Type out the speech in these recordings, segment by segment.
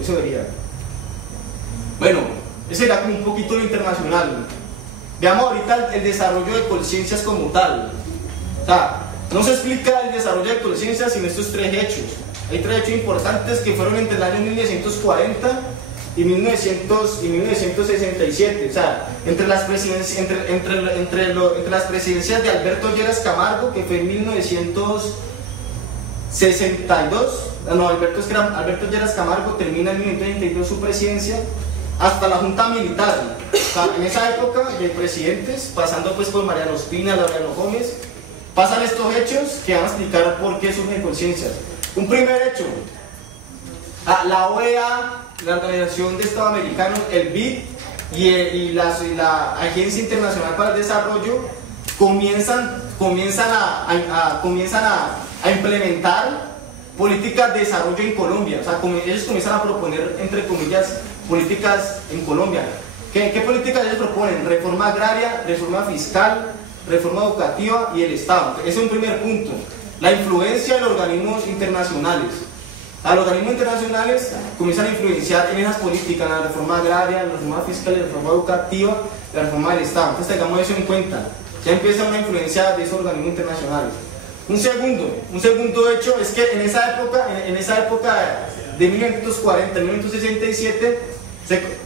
Eso debería. Bueno, ese era como un poquito lo internacional. Veamos ahorita el desarrollo de conciencias como tal. O sea, no se explica el desarrollo de conciencias sin estos tres hechos. Hay tres hechos importantes que fueron entre el año 1940 y 1967. O sea, entre las presidencias de Alberto Lleras Camargo, que fue en 1962. No, Alberto Lleras Camargo termina en 1932 su presidencia, hasta la Junta Militar. O sea, en esa época de presidentes, pasando pues por Mariano Ospina, Laureano Gómez, pasan estos hechos que van a explicar por qué surgen conciencias. Un primer hecho, la OEA, la Organización de Estados Americanos, el BID y la Agencia Internacional para el Desarrollo comienzan a implementar políticas de desarrollo en Colombia. O sea, ellos comienzan a proponer, entre comillas, políticas en Colombia. ¿Qué políticas ellos proponen? Reforma agraria, reforma fiscal, reforma educativa y el Estado. Ese es un primer punto. La influencia de los organismos internacionales. Los organismos internacionales comienzan a influenciar en esas políticas, la reforma agraria, la reforma fiscal, la reforma educativa, la reforma del Estado. Entonces tengamos eso en cuenta. Ya empieza una influencia de esos organismos internacionales. Un segundo hecho es que en esa época de 1940, 1967,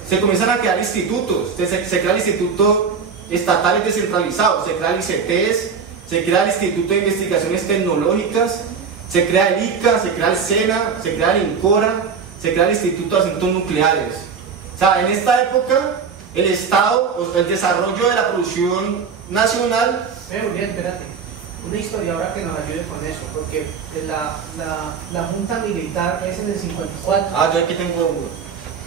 se comienzan a crear institutos. Se crea el Instituto Estatal Descentralizado, se crea el ICTES, se crea el Instituto de Investigaciones Tecnológicas, se crea el ICA, se crea el SENA, se crea el INCORA, se crea el Instituto de Asuntos Nucleares. O sea, en esta época, el Estado, el desarrollo de la producción nacional... Espérate. Una historiadora que nos ayude con eso, porque la Junta Militar es en el 54. Yo aquí tengo uno.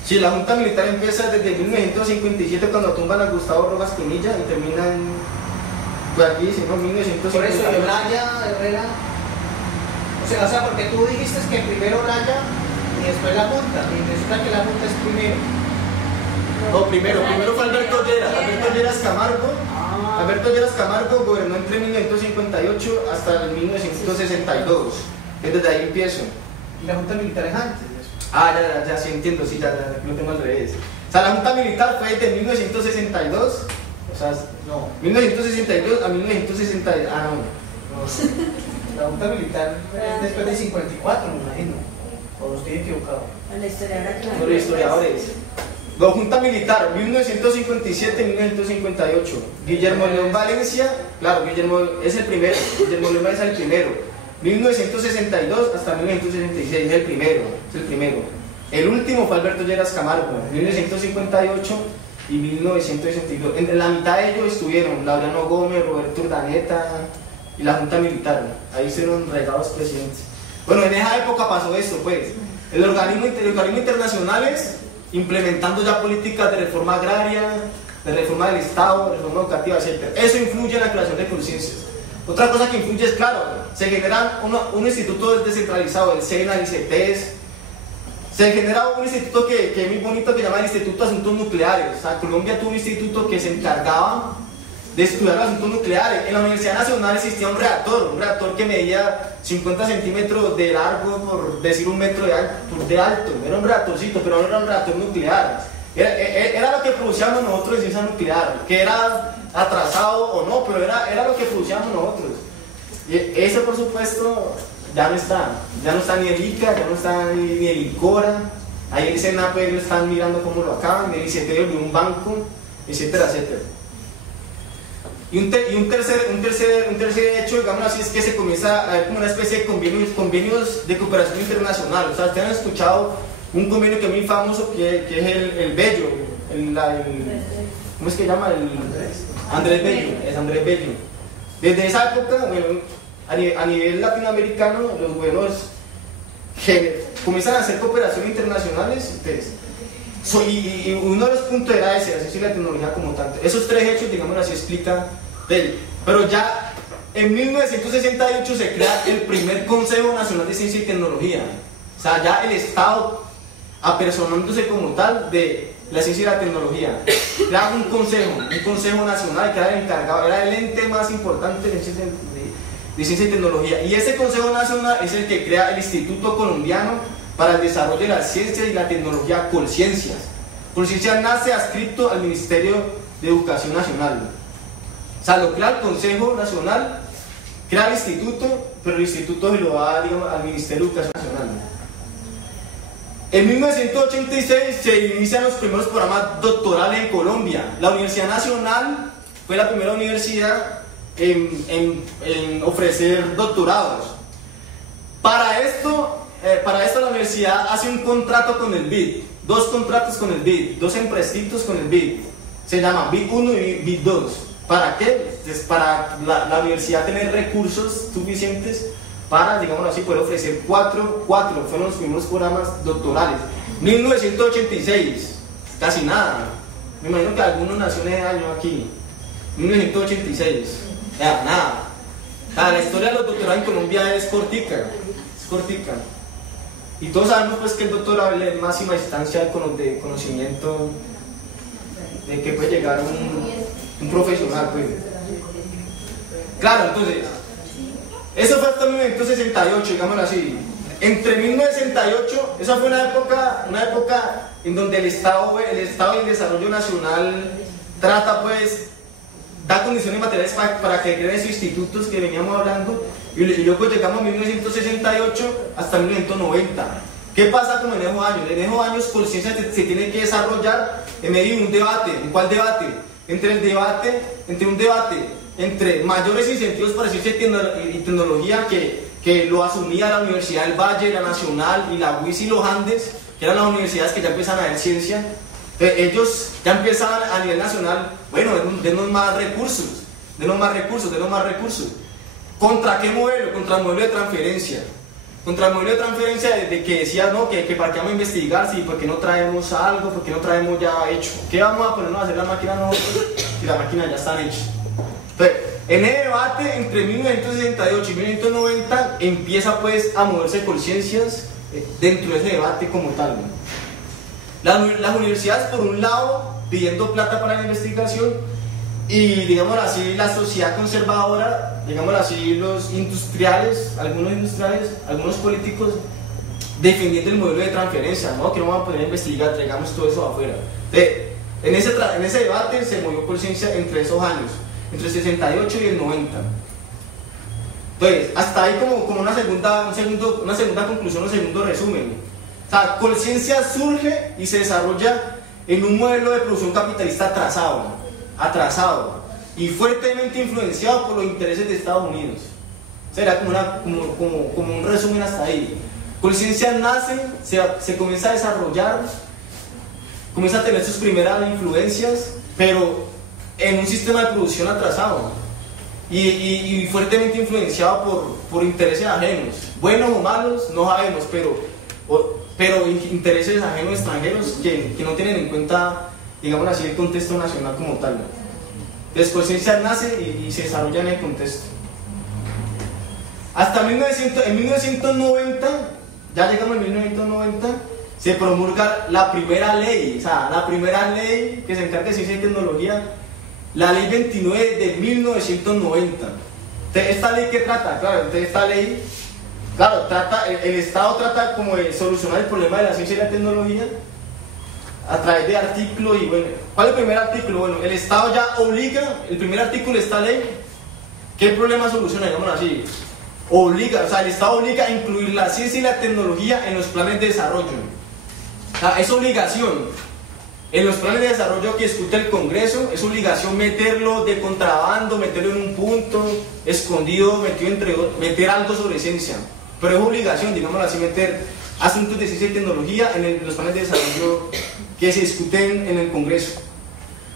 Sí, la Junta Militar empieza desde 1957 cuando tumban a Gustavo Rojas Pinilla y termina en... Pues aquí dice, ¿no? 1958. Por eso, Olaya, Herrera... O sea, porque tú dijiste que primero Olaya y después la Junta, y resulta que la Junta es primero. No, primero fue Alberto Lleras Camargo. Alberto Lleras Camargo gobernó entre 1958 hasta el 1962. Desde ahí empiezo. ¿Y la Junta Militar es antes de eso? Ya sí entiendo, sí, ya lo tengo al revés. O sea, la Junta Militar fue de 1962, o sea, no, 1962 a 1960, no. La Junta Militar es después del 54, me imagino. O estoy equivocado. Los historiadores. La Junta Militar, 1957-1958. Guillermo León Valencia, claro, Guillermo es el primero. Guillermo León Valencia es el primero. 1962 hasta 1966 es el primero. El último fue Alberto Lleras Camargo, 1958 y 1962. En la mitad de ellos estuvieron Laureano Gómez, Roberto Urdaneta y la Junta Militar. Ahí fueron regados presidentes. Bueno, en esa época pasó esto, pues. Los organismos internacionales implementando ya políticas de reforma agraria, de reforma del Estado, de reforma educativa, etc. Eso influye en la creación de conciencias. Otra cosa que influye es, claro, se genera un instituto descentralizado, el SENA, el ICTES. Se genera un instituto que es muy bonito, que se llama el Instituto de Asuntos Nucleares. O sea, Colombia tuvo un instituto que se encargaba de estudiar los asuntos nucleares. En la Universidad Nacional existía un reactor que medía 50 centímetros de largo, por decir 1 metro de alto. Era un reactorcito, pero no era un reactor nuclear. Era lo que producíamos nosotros en ciencia nuclear, que era atrasado o no, pero era lo que producíamos nosotros. Y eso, por supuesto, ya no está ni el ICA, ya no está ni el INCORA. Ahí el SENAP lo están mirando cómo lo acaban, el ICT de un banco, etcétera, etcétera. Y un tercer hecho, digamos así, es que se comienza a ver como una especie de convenios de cooperación internacional. O sea, ustedes han escuchado un convenio que es muy famoso, que es el Bello, ¿cómo es que se llama? Andrés Bello. Desde esa época, bueno, a nivel latinoamericano, los gobiernos comienzan a hacer cooperación internacionales. Entonces, y uno de los puntos era ese, la ciencia y la tecnología como tanto. Esos tres hechos, digamos así, explican de él. Pero ya en 1968 se crea el primer Consejo Nacional de Ciencia y Tecnología. O sea, ya el Estado apersonándose como tal de la ciencia y la tecnología. Crea un consejo nacional que era el encargado, era el ente más importante de ciencia y tecnología. Y ese Consejo Nacional es el que crea el Instituto Colombiano para el desarrollo de las ciencias y la tecnología Colciencias. Colciencias nace adscrito al Ministerio de Educación Nacional. O sea, lo crea el Consejo Nacional, crea el instituto, pero el instituto se lo da, digamos, al Ministerio de Educación Nacional. En 1986 se inician los primeros programas doctorales en Colombia. La Universidad Nacional fue la primera universidad en ofrecer doctorados. Para esto la universidad hace un contrato con el BID, dos contratos con el BID, dos emprestitos con el BID. Se llaman BID 1 y BID 2. ¿Para qué? Pues para la universidad tener recursos suficientes para, digámoslo así, poder ofrecer cuatro fueron los primeros programas doctorales. 1986, casi nada. Me imagino que algunos nació en ese año aquí. 1986, ya, nada. La historia de los doctorados en Colombia es cortica. Y todos sabemos pues que el doctorado es la máxima instancia de conocimiento de que puede llegar un profesional, pues. Claro, entonces, eso fue hasta 1968, digámoslo así. Entre 1968, esa fue una época en donde el Estado y el Desarrollo Nacional trata, pues, da condiciones materiales para que creen esos institutos que veníamos hablando, y luego llegamos a 1968 hasta 1990. ¿Qué pasa con en esos años? En esos años Colciencias se tiene que desarrollar en medio de un debate. ¿En cuál debate? Entre un debate entre mayores incentivos para ciencia y tecnología que lo asumía la Universidad del Valle, la Nacional y la UIS y los Andes, que eran las universidades que ya empiezan a ver ciencia. Ellos ya empezaban a nivel nacional, bueno, denos más recursos. ¿Contra qué modelo? Contra el modelo de transferencia. Contra el modelo de transferencia de que decía, no, que para qué vamos a investigar, si por qué no traemos algo, por qué no traemos ya hecho. ¿Qué vamos a ponernos a hacer la máquina nosotros si la máquina ya está hecha? Entonces, en el debate entre 1968 y 1990 empieza pues a moverse Colciencias dentro de ese debate como tal, ¿no? Las universidades, por un lado, pidiendo plata para la investigación, y, digámoslo así, la sociedad conservadora, digámoslo así, los industriales, algunos políticos, defendiendo el modelo de transferencia, ¿no? Que no vamos a poder investigar, traigamos todo eso afuera. Entonces, en ese debate se movió Colciencias entre esos años, entre el 68 y el 90. Entonces, hasta ahí como una segunda conclusión, un segundo resumen. O sea, Colciencias surge y se desarrolla en un modelo de producción capitalista atrasado y fuertemente influenciado por los intereses de Estados Unidos. Será como un resumen hasta ahí. Colciencias nace, se comienza a desarrollar, comienza a tener sus primeras influencias, pero en un sistema de producción atrasado y fuertemente influenciado por intereses ajenos, buenos o malos, no sabemos, pero intereses ajenos extranjeros que no tienen en cuenta, digamos así, el contexto nacional como tal, ¿no? Entonces Colciencias nace y se desarrolla en el contexto. Hasta en 1990, ya llegamos en 1990, se promulga la primera ley, o sea, la primera ley que se encarga de ciencia y tecnología, la ley 29 de 1990. Entonces, ¿esta ley qué trata? Claro, entonces esta ley, el Estado trata como de solucionar el problema de la ciencia y la tecnología a través de artículos. Y bueno, ¿cuál es el primer artículo? Bueno, el Estado ya obliga, el primer artículo de esta ley, ¿qué problema soluciona? Digámoslo así. El Estado obliga a incluir la ciencia y la tecnología en los planes de desarrollo. O sea, es obligación. En los planes de desarrollo que discute el Congreso, es obligación meterlo de contrabando, meterlo en un punto escondido, meter algo sobre ciencia. Pero es obligación, digámoslo así, meter asuntos de ciencia y tecnología en los planes de desarrollo que se discuten en el Congreso.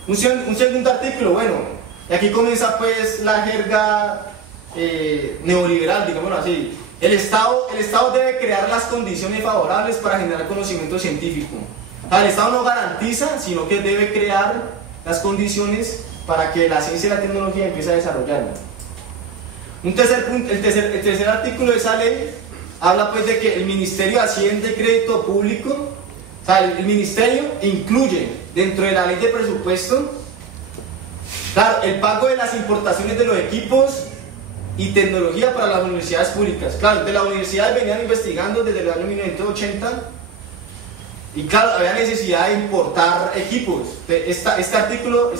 Un segundo artículo, bueno, y aquí comienza pues la jerga neoliberal, digámoslo así. El Estado debe crear las condiciones favorables para generar conocimiento científico. O sea, el Estado no garantiza, sino que debe crear las condiciones para que la ciencia y la tecnología empiece a desarrollarla. El tercer artículo de esa ley habla pues de que el Ministerio de Hacienda y Crédito Público, o sea, el Ministerio incluye dentro de la ley de presupuesto, claro, el pago de las importaciones de los equipos y tecnología para las universidades públicas. Claro, de las universidades venían investigando desde el año 1980 y claro, había necesidad de importar equipos. Este artículo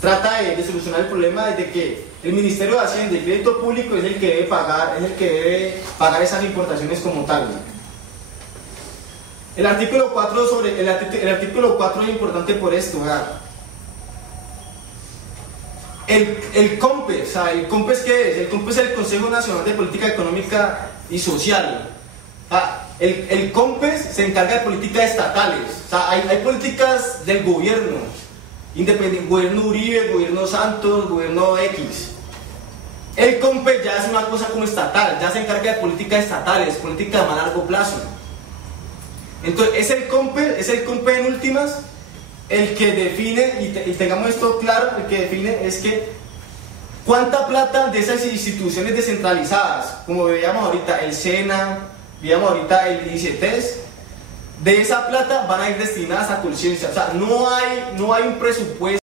trata de solucionar el problema desde que el Ministerio de Hacienda y Crédito Público es el que debe pagar esas importaciones como tal. El artículo 4 es importante por esto, ¿verdad? El COMPES, ¿el COMPES qué es? El COMPES es el Consejo Nacional de Política Económica y Social. El COMPES se encarga de políticas estatales, hay políticas del gobierno, independiente, gobierno Uribe, gobierno Santos, gobierno X. El COMPES ya es una cosa como estatal, ya se encarga de políticas estatales, políticas a más largo plazo. Entonces es el COMPES en últimas el que define, y tengamos esto claro, el que define es que cuánta plata de esas instituciones descentralizadas, como veíamos ahorita el SENA, veíamos ahorita el ICETES, de esa plata van a ir destinadas a conciencia. O sea, no hay un presupuesto